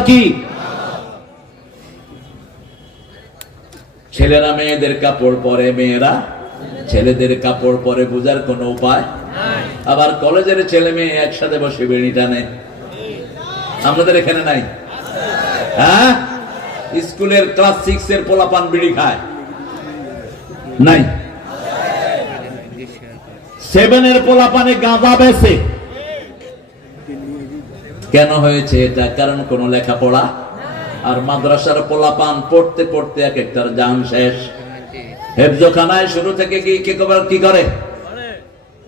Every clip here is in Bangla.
দরকার কি? ছেলেরা মেয়েদের কাপড় পরে, মেয়েরা ছেলেদের কাপড় পরে, বোঝার কোন উপায়? আবার কলেজের ছেলে মেয়ে একসাথে বসে বিড়ি টানে, আমাদের এখানে নাই? হ্যাঁ, স্কুলের ক্লাস 6 এর পোলাপান বিড়ি খায় নাই? 7 এর পোলাপানে গাঁজা বেচে। কেন হয়েছে এটা? কারণ কোন লেখাপড়া। আর মাদ্রাসার পোলাপান পড়তে পড়তে এক একটার জান শেষ। হেফজখানায় শুরু থেকে কি করে?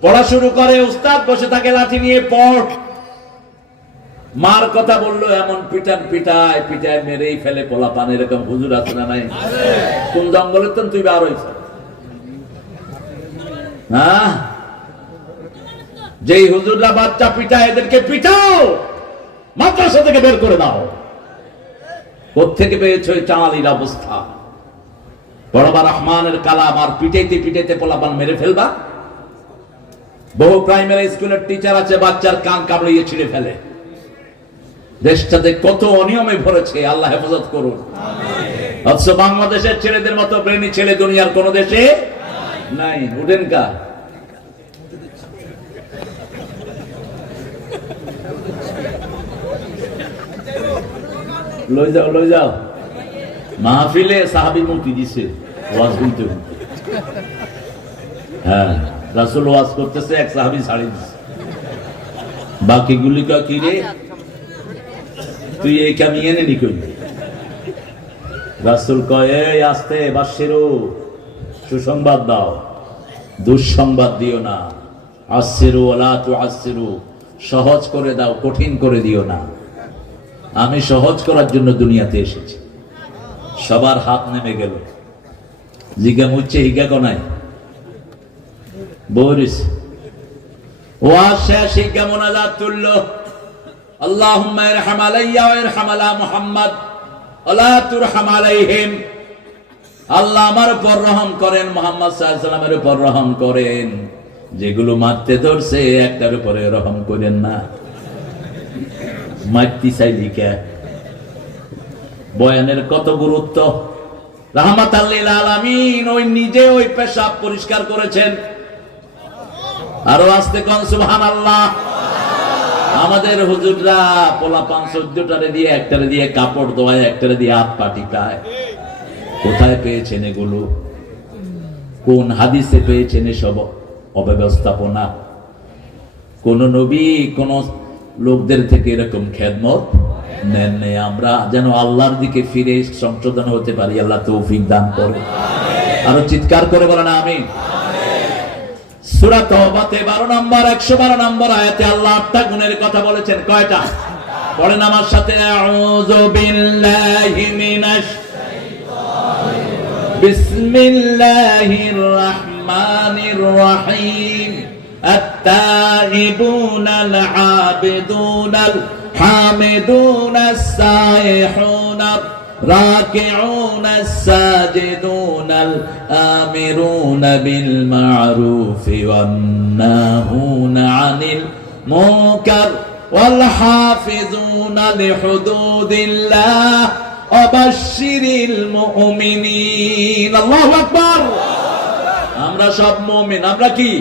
পড়া শুরু করে, উস্তাদ বসে থাকে লাঠি নিয়ে, পড়। মার কথা বললো এমন পিটান, পিটায় পিটায় মেরেই ফেলে পোলাপান। এরকম হুজুর আছে না নাই? কোন জঙ্গলে তো তুই বার হইছ? হ্যাঁ, যেই হুজুররা বাচ্চা পিটায় এদেরকে পিটাও, মাদ্রাসা থেকে বের করে দাও। কোত্থেকে পেয়েছ এই চাঁদালির অবস্থা? পড়বা রহমানের কালাম আর পিটাইতে পিটাইতে পোলাপান মেরে ফেলবা। বহু প্রাইমারি স্কুলের টিচার আছে, বাচ্চার কান কামড়িয়ে ছিঁড়ে ফেলে। দেশটাতে কত অনিয়মে ভরেছে, আল্লাহ হেফাজত করুন। অথচ বাংলাদেশের ছেলেদের মতো ব্রেনি ছেলে দুনিয়ার কোন দেশে নাই। উঠেন কা লই যাও, লই যাও। মাহফিলে সাহাবী মুক্তি দিছে ওয়াজ বলতে। হ্যাঁ, রাসূল ওয়াজ করতেছে, এক সাহাবী ছাড়ি দিছে। বাকিগুলি কি রে, তুই এই কামিয়ে নি কই? রাসূল কয়, এই আস্তে বাশিরু, সুসংবাদ দাও, দুঃসংবাদ দিও না। আসিরু ওয়ালা তুআসিরু, সহজ করে দাও, কঠিন করে দিও না। আমি সহজ করার জন্য দুনিয়াতে এসেছি। সবার হাত নেমে গেল। জিগা মুচ্ছে হিগা কোনায় বরিস ওয়াজ শেষ, হিগা মোনাজাত তুলল। আল্লাহুম্মা ইরহাম আলাইয়া ওয়া ইরহাম আলা মুহাম্মদ ওয়ালা তুরহাম আলাইহিম। আল্লাহ আমার উপর রহম করেন, মুহাম্মদ সাল্লাল্লাহু আলাইহি ওয়াসাল্লামের উপর রহম করেন। যেগুলো মারতে ধরছে একটার উপরে রহম করেন না। মারতে চাইলি কে? বয়ানের কত গুরুত্ব। রাহমাতাল লিল আলামিন ওই নিজে ওই পেশাব পরিষ্কার করেছেন। আরো আস্তে কোন সুবহানাল্লাহ। আমাদের হুজুররা পোলাপান 14টারে দিয়ে, একটারে দিয়ে কাপড় ধোয়ায়, একটারে দিয়ে হাত পা টিপায়। কোথায় পেয়েছেন এগুলো? কোন হাদিসে পেয়েছেন এসব অব্যবস্থাপনা? কোন নবী কোন লোকদের থেকে এরকম খেদমত নেন নেই। আমরা যেন আল্লাহর দিকে ফিরে সংশোধন হতে পারি, আল্লাহ তৌফিক দান করে। আরো চিৎকার করে বলেন আমিন। সূরা তাওবাতে 12 নম্বর 112 নম্বর আয়াতে আল্লাহ 8টা গুণের কথা বলেছেন। কয়টা? পড়েন আমার সাথে। আউযু বিল্লাহি মিনাশ শাইতানির রাজিম। বিসমিল্লাহির রহমানির রহিম। التائبون العابدون الحامدون السائحون الراكعون الساجدون الآمرون بالمعروف والناهون عن المنكر والحافظون لحدود الله وبشر المؤمنين। الله أكبر। আমরা সব মুমিন। আমরা কি?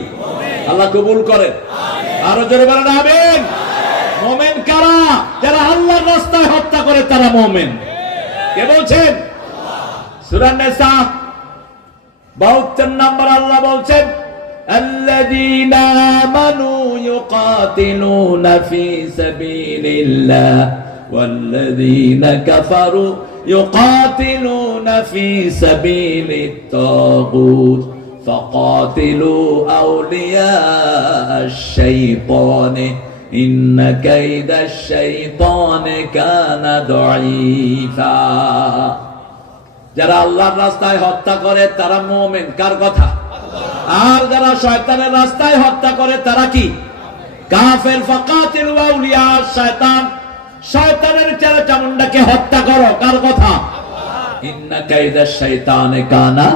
আল্লাহ কবুল করেন। আরো জোরে বলেন আমিন। মুমিন কারা? যারা আল্লাহর রাস্তায় হত্যা করে তারা মুমিন। কে বলছেন? সূরা নিসা 72 নম্বর আল্লাহ বলছেন, আল্লাযীনা আমানু ইউকাতিলুনা ফি সাবিলিল্লাহ ওয়াল্লাযীনা কাফারু ইউকাতিলুনা ফি সাবিলিত তাগুত فقاتلوا أولياء الشيطان إن كيد الشيطان كان ضعيفا। যারা আল্লাহর রাস্তায় হত্যা করে তারা মুমিন। কার কথা? আর যারা শয়তানের রাস্তায় হত্যা করে তারা কি? কাফের। ফাকাতিলু আউলিয়া আশ-শায়তান, শয়তানের চেলা চামুন্ডাকে হত্যা করো। কার কথা? ইন্না কাইদাশ শাইতানে কানা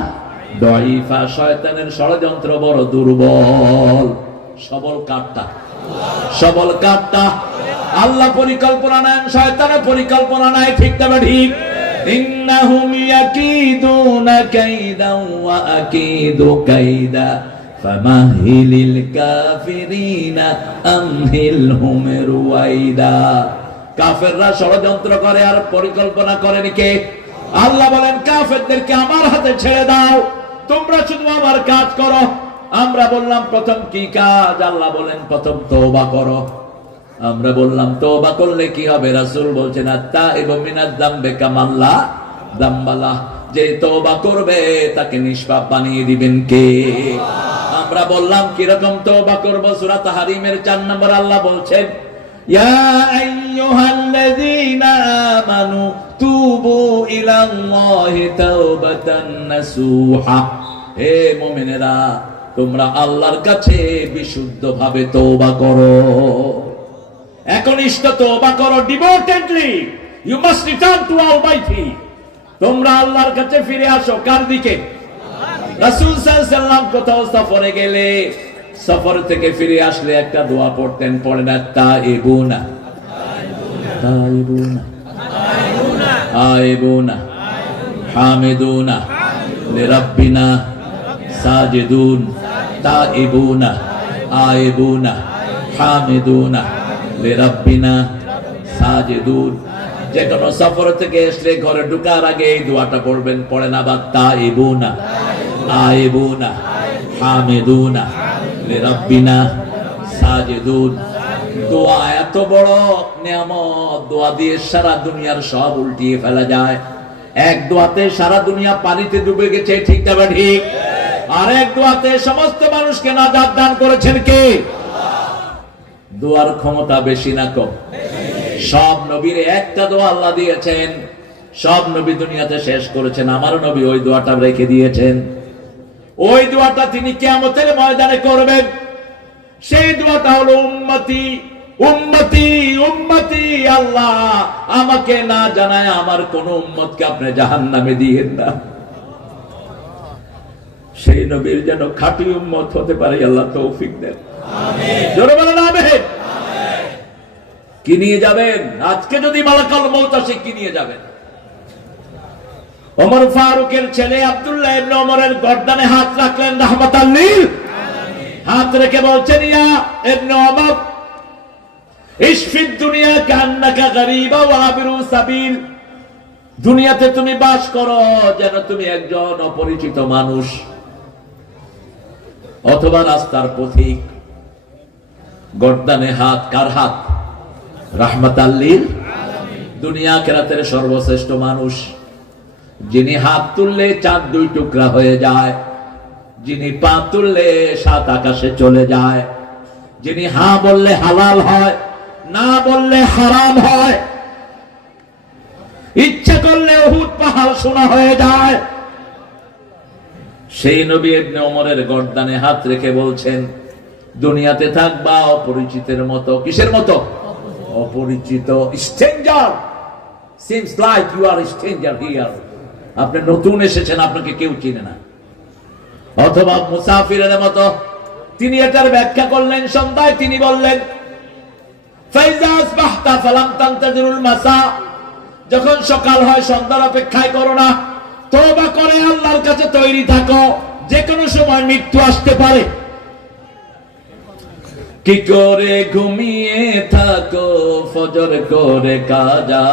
দাঈফা, শয়তানের ষড়যন্ত্র বড় দুর্বল। সবল কাটটা, সবল কাটটা। আল্লাহ পরিকল্পনা নেন, শয়তানের পরিকল্পনা নাই। ঠিক তবে ঠিক। ইন্নাহুম ইয়াকিদুনা কাইদাও ওয়া আকিদু কাইদা ফামাহিলিল কাফিরিনা আমহিলহুম রুয়াইদা। কাফেররা ষড়যন্ত্র করে আর পরিকল্পনা করেন কে? আল্লাহ বলেন কাফেরদেরকে আমার হাতে ছেড়ে দাও, তোমরা শুধু আমার কাজ করো। আমরা বললাম প্রথম কি কাজ? আল্লাহ বলেন প্রথম তওবা করো। আমরা বললাম তওবা করলে কি হবে? রাসূল বলছেন আত-তাইবু মিনাজ যামবি কামাল্লা যামবালা, যে তওবা করবে তাকে নিষ্পাপ বানিয়ে দিবেন কে? আমরা বললাম কি রকম তওবা করব? সূরা তাহরিমের 4 নম্বর আল্লাহ বলছেন ইয়া আইয়ুহাল্লাযীনা আমানু তুবু ইলাল্লাহি তাওবাতান নাসুহা। হে মুমিনেরা, তোমরা আল্লাহর কাছে বিশুদ্ধভাবে তওবা করো, একনিষ্ঠ তওবা করো, devotedly. You must return to Almighty. তোমরা আল্লাহর কাছে ফিরে আসো। কার দিকে? রাসূল সাল্লাল্লাহু আলাইহি ওয়াসাল্লাম কোথাও সফরে গেলে, সফর থেকে ফিরে আসলে একটা দোয়া পড়তেন, পড়েন তাইবুনা তাইবুনা আইবুনা হামিদুনা লিরাব্বিনা সাজিদুন তাইবুনা আইবুনা হামিদুনা লিরাব্বিনা সাজিদুন। যে কোনো সফর থেকে আসলে ঘরে ঢোকার আগে এই দোয়াটা পড়বেন, পড়েন আবার তাইবুনা আইবুনা হামিদুনা লিরাব্বিনা সাজিদুন। দোয়া এত বড় নিয়ামত, দোয়া দিয়ে সারা দুনিয়ার সব উল্টিয়ে ফেলা যায়। এক দোয়াতে সারা দুনিয়া পানিতে ডুবে গেছে, ঠিক না ঠিক? আর এক দোয়াতে সমস্ত মানুষকে নাজাত দান করেছেন কে? দোয়ার ক্ষমতা বেশি না কম? সব নবীর একটা দোয়া আল্লাহ দিয়েছেন, সব নবী দুনিয়াতে শেষ করেছেন, আমার নবী ওই দোয়াটা রেখে দিয়েছেন। ওই দোয়াটা তিনি কিয়ামতের ময়দানে করবেন। সেই দোয়াটা হলো উম্মতি উম্মতি উম্মতি। আল্লাহ আমাকে না জানায় আমার কোন উম্মতকে আপনি জাহান্নামে দিয়েন না। সেই নবীর যেন খাঁটি উম্মত হতে পারে আল্লাহ তৌফিক দেন। আমিন। জোরে বলেন আমিন। কি নিয়ে যাবেন? আজকে যদি মালাকুল মউত আসে কি নিয়ে যাবেন? ওমর ফারুকের ছেলে আব্দুল্লাহ ইবনে ওমরের গর্দানে হাত রাখলেন রাহমাতাল লিল আলামিন। হাত রেখে বলছেন ইয়া ইবনে ওমর ইশফিদ দুনিয়া কান্নাকা গরীবা ওয়া আবিরু সাবিল। দুনিয়াতে তুমি বাস করো যেন তুমি একজন অপরিচিত মানুষ অথবা রাস্তার পথিক। গর্দানে হাত, কার হাত? রাহমাতাল লিল আলামিন, দুনিয়া আখিরাতের সর্বশ্রেষ্ঠ মানুষ, যিনি হাত তুললে চাঁদ দুই টুকরা হয়ে যায়, যিনি পা তুললে সাত আকাশে চলে যায়, যিনি হ্যাঁ বললে হালাল হয়, না বললে হারাম হয়, ইচ্ছা করলে উহুদ পাহাড় সোনা হয়ে যায়। সেই নবী ইবনে ওমরের গর্দানে হাত রেখে বলছেন দুনিয়াতে থাকবা অপরিচিতের মতো। কিসের মতো? অপরিচিত। Stranger. Seems like you are stranger here. আপনি নতুন এসেছেন, আপনাকে কেউ চিনে না। অথবা মুসাফিরের মতো। তিনি এটার ব্যাখ্যা করলেন সন্ধ্যায়, তিনি বললেন ফাইজা আসবাহতা ফালাম তানতাজিরুল মাসা। যখন সকাল হয় সন্ধ্যার অপেক্ষায় করো না, তওবা করে আল্লাহর কাছে তৈরি থাকো, যে কোনো সময় মৃত্যু আসতে পারে। কি করে ঘুমিয়ে থাকো ফজর করে কাজা,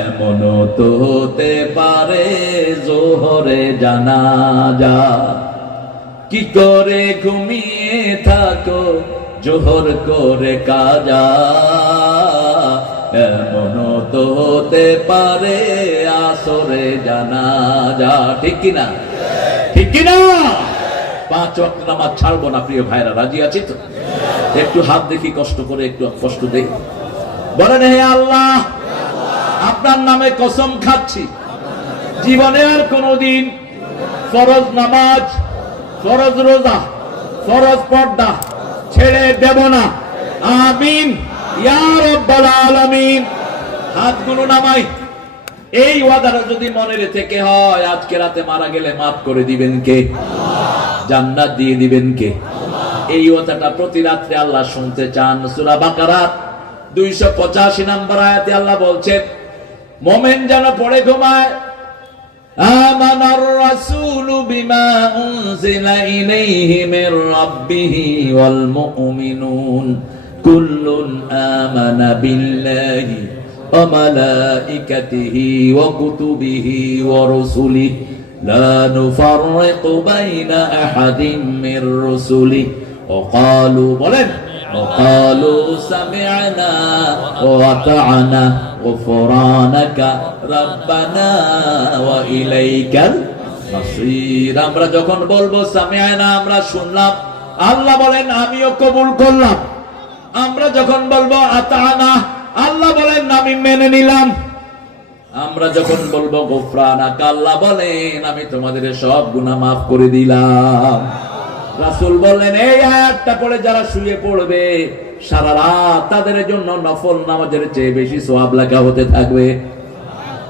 এমন তো হতে পারে জোহরে জানাজা। কি করে ঘুমিয়ে থাকো জোহর করে কাজা, এমন তো হতে পারে আসরে জানাজা। ঠিক কিনা? ঠিক কিনা? 5 ওয়াক্ত নামাজ ছাড়বো না প্রিয় ভাইরা, রাজি আছি তো? একটু হাত দেখি, কষ্ট করে একটু কষ্ট দেই। বলেন হে আল্লাহ, আপনার নামে কসম খাচ্ছি জীবনে আর কোনদিন ফরজ নামাজ, ফরজ রোজা, ফরজ পর্দা ছেড়ে দেব না। আমিন ইয়া রাব্বাল আলামিন। হাতগুলো নামাই। এই ওয়াদাটা যদি মনের থেকে হয়, আজকে রাতে মারা গেলে মাফ করে দিবেন কে? জান্নাত দিয়ে দিবেন কে? এই কথাটা প্রতি রাত্রে আল্লাহ শুনতে চান। সূরা বাকারা 285 নম্বর আয়াতে আল্লাহ বলছেন, মুমিন যেন পড়ে ঘুমায়, আমানার রাসূলু বিমা উনজিলা ইলাইহি মির রাব্বিহি ওয়াল মুমিনুন কুল্লুন আমানা বিল্লাহি ওয়া মালাইকাতিহি ওয়া কুতুবিহি ওয়া রুসুলিহি লা নুফাররিকু বাইনা আহাদিন মির রুসুলিহি ওয়া ক্বালু বলেন وقالوا سمعنا وأطعنا غفرانك ربنا وإليك المصير। আমরা যখন বলবো সামিআনা, আমরা শুনলাম, আল্লাহ বলেন আমিও কবুল করলাম। আমরা যখন বলবো আতানা, আল্লাহ বলেন আমি মেনে নিলাম। আমরা যখন বলবো গফরানাকা, আল্লাহ বলেন আমি তোমাদের সব গুনাহ মাফ করে দিলাম। রাসূল বললেন এই আয়াতটা পড়ে যারা শুয়ে পড়বে সারা রাত, তাদের জন্য নফল নামাজের চেয়ে বেশি সওয়াব লেখা হতে থাকবে।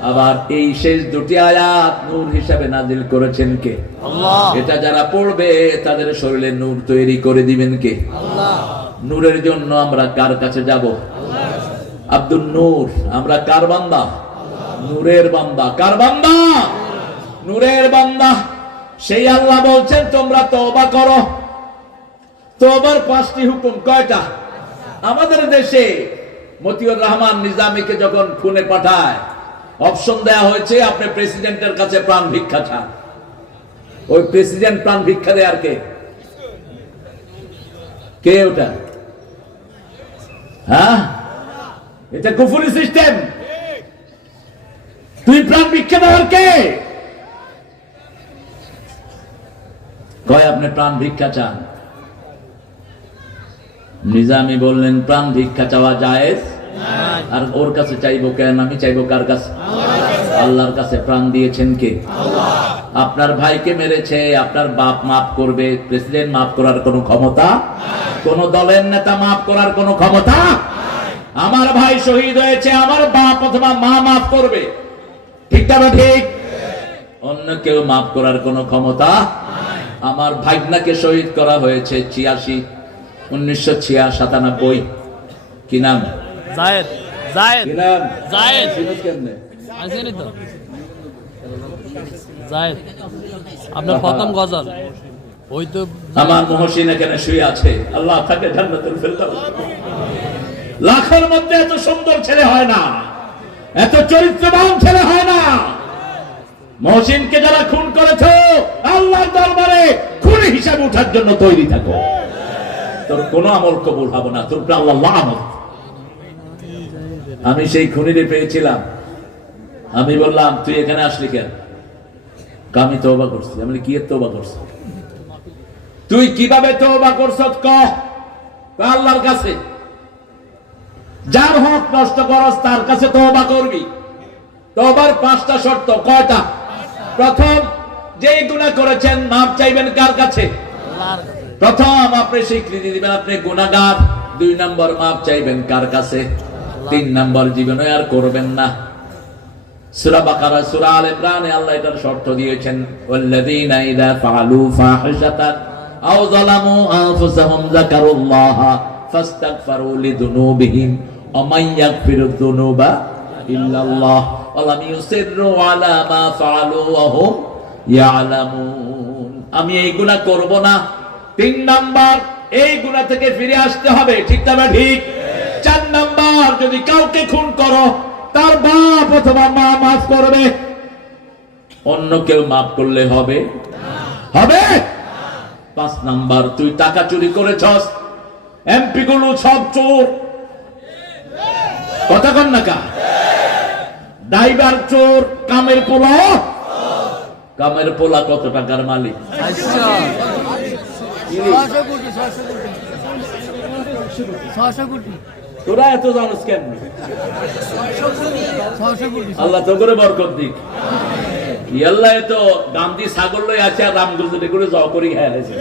আবার এই শেষ দুটি আয়াত নূর হিসাবে নাজিল করেছেন কে? আল্লাহ। এটা যারা পড়বে তাদের শরীরে নূর তৈরি করে দিবেন কে? আল্লাহ। নূরের জন্য আমরা কার কাছে যাব? আল্লাহ। আব্দুল নূর, আমরা কার বান্দা? নূরের বান্দা। কার বান্দা? নূরের বান্দা। সেই আল্লাহ বলছেন তোমরা তওবা করো। তওবার 5টি হুকুম। কয়টা? আমাদের দেশে মতিউর রহমান নিজামীকে যখন খুনে পাঠায়, অপশন দেয়া হয়েছে আপনি প্রেসিডেন্টের কাছে প্রাণ ভিক্ষা চান। ওই প্রেসিডেন্ট প্রাণ ভিক্ষা দেয় আর কে? কে ওটা? হ্যাঁ, এটা কুফরি সিস্টেম। তুই প্রাণ ভিক্ষা দেওয়ার কে? কয় আপনি প্রাণ ভিক্ষা চান। নিজামী বললেন প্রাণ ভিক্ষা চাওয়া জায়েজ, আর ওর কাছে চাইবো কেন? আমি চাইবো কার কাছে? আল্লাহর কাছে। প্রাণ দিয়েছেন কে? আল্লাহ। আপনার ভাইকে মেরেছে, আপনার বাপ মাফ করবে? প্রেসিডেন্ট মাফ করার কোনো ক্ষমতা? কোন দলের নেতা মাফ করার কোনো ক্ষমতা? আমার ভাই শহীদ হয়েছে, আমার বাপ অথবা মা মাফ করবে? ঠিক না ঠিক? অন্য কেউ মাফ করার কোনো ক্ষমতা? আমার ভাগনাকে শহীদ করা হয়েছে 1997। কি নাম? জায়েদ। জায়েদ। কি নাম? জায়েদ। চিনো কেমনে? আসেনি তো জায়েদ, আপনার প্রথম গজল ওই তো। আমার মুহসিন এখানে শুয়ে আছে, আল্লাহ তাকে জান্নাতুল ফেরদাউস। লাখের মধ্যে এত সুন্দর ছেলে হয় না, এত চরিত্রবান ছেলে হয় না। মুহসিনকে যারা খুন করেছো, আল্লাহর দরবারে খুনি হিসাবে ওঠার জন্য তৈরি থাকো। তোর কোন আমল কবুল হবে না, তোর আল্লাহ লানত। আমি সেই খুনিরে পেয়েছিলাম, আমি বললাম তুই এখানে আসলি কেন? আমি তওবা করছি। আমি কি তওবা করছি? তুই কিভাবে তওবা করছস ক? আল্লাহর কাছে। যার হক নষ্ট করস তার কাছে তওবা করবি। তওবার 5টা শর্ত। কয়টা? প্রথম, যেই গুনাহ করেছেন মাফ চাইবেন কার কাছে? আল্লাহর কাছে। প্রথম আপনি স্বীকৃতি দিবেন আপনি গুনাহগার। 2 নম্বর মাফ চাইবেন কার কাছে? 3 নম্বর জীবনে আর করবেন না। সূরা বাকারা, সূরা আলে ইমরানে আল্লাহ এটার শর্ত দিয়েছেন, ওয়াল্লাযীনা ইযা ফাআলু ফাহিশাতান আও যালামু আনফুসাহুম যাকারুল্লাহা ফাস্তাগফিরু লিযুনুবিহিম ওয়া মান ইয়াগফিরুয যুনুবা ইল্লাল্লাহ ওয়া লাম ইউসিররু আলা মা ফাআলু ওয়া হুম ইয়ালামুন। আমি এই গুনাহ করব না। 3 নাম্বার, এই গুনাহ থেকে ফিরে আসতে হবে। ঠিক না ঠিক? 4 নাম্বার, যদি কাউকে খুন করো তার বাপ অথবা মা মাফ করবে, অন্য কেউ মাফ করলে হবে? হবে? 5 নাম্বার, তুই টাকা চুরি করেছস, এমপি গুলো সব চোর। কথা কন না কা? ড্রাইভার চোর, কামের পোলা। কামের পোলা কত টাকার মালিক? 600 কোটি। তোরা এত জানোস কেন? আল্লাহ তো করে বরকত দিক। আল্লাহ তো গান্ধী ছাগল লই আছে আর রামগুজরে করে জ করি খেয়ে আছে।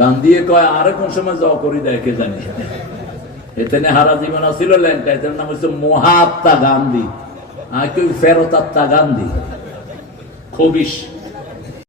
গান্ধী কয় আরে কোন সময় জ করি দেয় কে জানি। এখানে হারা জীবন ছিল ল্যাংটা, এটার নাম হচ্ছে মহাত্মা গান্ধী। আর কেউ ফেরত আত্মা গান্ধী। খবিশ